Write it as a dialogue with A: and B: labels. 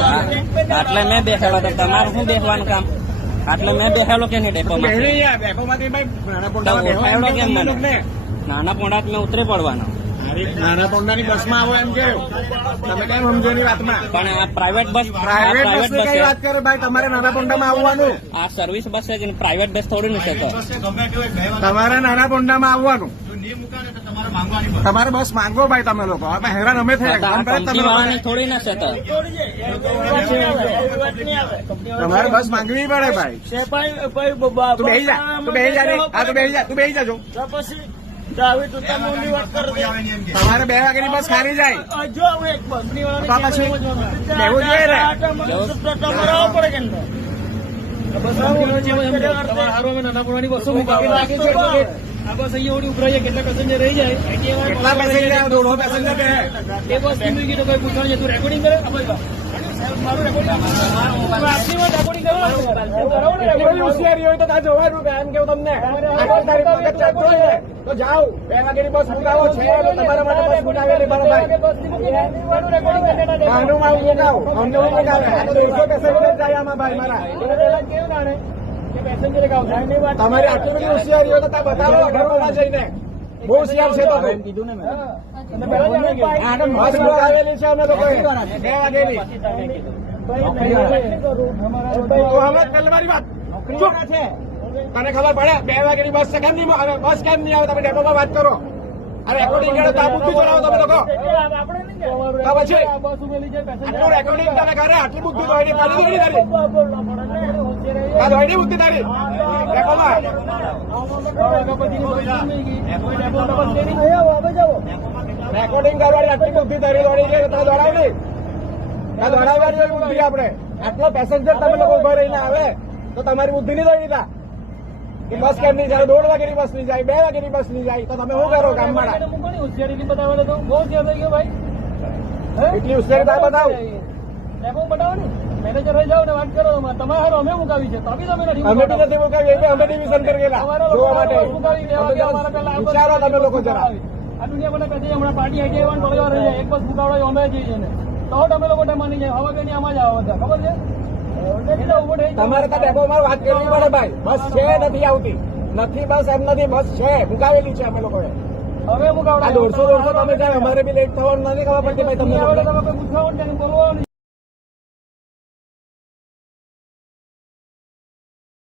A: આટલે મેં બેસેલો તો તમારું શું બેસવાનું કામ? આટલે મેં બેસેલો કે નહીં ડેપોમાં ઉઠાડો કેમ મને? નાના પોંડા મેં ઉતરી પડવાનો.
B: નાના પોંડાની બસમાં આવો એમ કે તમે કેમ સમજો એની વાતમાં?
A: પણ આ પ્રાઇવેટ બસ
B: પ્રાઇવેટ બસ કઈ વાત કરે ભાઈ? તમારે નાના પોંડામાં આવવાનું.
A: આ સર્વિસ બસ છે પ્રાઇવેટ બસ થોડી નથી તો.
B: તમારે નાના પોંડામાં આવવાનું. તમારે બસ માંગો ભાઈ તમે લોકો. અમે હેરાન અમે થયા.
A: થોડી ના સેતા.
B: તમારે બસ માંગવી પડે ભાઈ. તું બેહી જા. તું બેહી જા. હા તું બેહી જા. તું બેહી જાજો તમારે બે વાગ્યાની બસ ખાલી જાય. પછી બેવું જોઈએ ને. કેટલા પેસેન્જર દોઢો પેસેન્જર બે એટલી હોશિયારી હોય તો ત્યાં જવાનું કે એમ કેવું તમને? આટલી તારીખ ચાલતો હોય તો જાઓ. બે વાગ્યાની બસ મુકાવો છે તમારા માટે બસ મુકાવેલી બરાબર. આનું મુકાવો અમને મુકાવે દોઢસો પેસેન્જર જાય આમાં ભાઈ મારા. તમારી આટલી બધી હોશિયારી હોય તો બતાવો ઘરમાં જઈને. બહુ હોશિયાર છે તો કીધું ને બસ છે અમે બે તો હવે વાત. તને ખબર પડે બે વાગ્યાની બસ છે કેમ નહીં બસ કેમ નહીં આવે? તમે ડેપોમાં વાત કરો. અરે રેકોર્ડિંગ કરો તો આ બુદ્ધિ ચલાવો તમે લોકો. તો પછી રેકોર્ડિંગ તને કરે આટલી બુદ્ધિ તારી દોડી તારી આ દોડી બુદ્ધિ તારી. ડેપોમાં રેકોર્ડિંગ કરવાની આટલી બુદ્ધિ તારી દોડી છે તો દોડાવ નહીં. દોડાવવાની હોય બુદ્ધિ આપણે. આટલો પેસેન્જર તમે લોકો ઊભા રહીને આવે તો તમારી બુદ્ધિ નહીં દોડી તા. કે બસ કેમ નહીં જાય? દોઢ વાગેની બસ નહીં જાય બે વાગેની બસ નહીં જાય. તો તમે શું કરો ગામવાળા? એટલી હોશિયારી તાર બતાવો.
C: મેનેજર રહી જાવ ને વાત કરો તમારે અમે મુકાવી છે. તો બી તમે નથી
B: અમે બી નથી મુકાવી એ અમે ડિવિઝન કરી ગયેલા. જોવા માટે.
C: મુકાવી લેવા પહેલા
B: વિચારો તમે લોકો જરા.
C: આ દુનિયા મને કહે હમણાં પાર્ટી આઈટી આવવાનું થોડી રહી જાય એક બસ મુકાવડા અમે જઈએ ને તો તમે લોકો માની જાય હવા બેની આમાં જ આવો બધા. ખબર છે?
B: ત્યાં ડેપોમાં વાત કરવી પડે ભાઈ. બસ છે નથી આવતી. નથી બસ એમ નથી. બસ છે મુકાવેલી છે અમે લોકોએ.
C: હવે મુકાવડા
B: દોઢસો દોઢસો તમે જાય અમારે બી લેટ થવાનું નથી ખબર પડતી ભાઈ તમને
C: બોલવાનું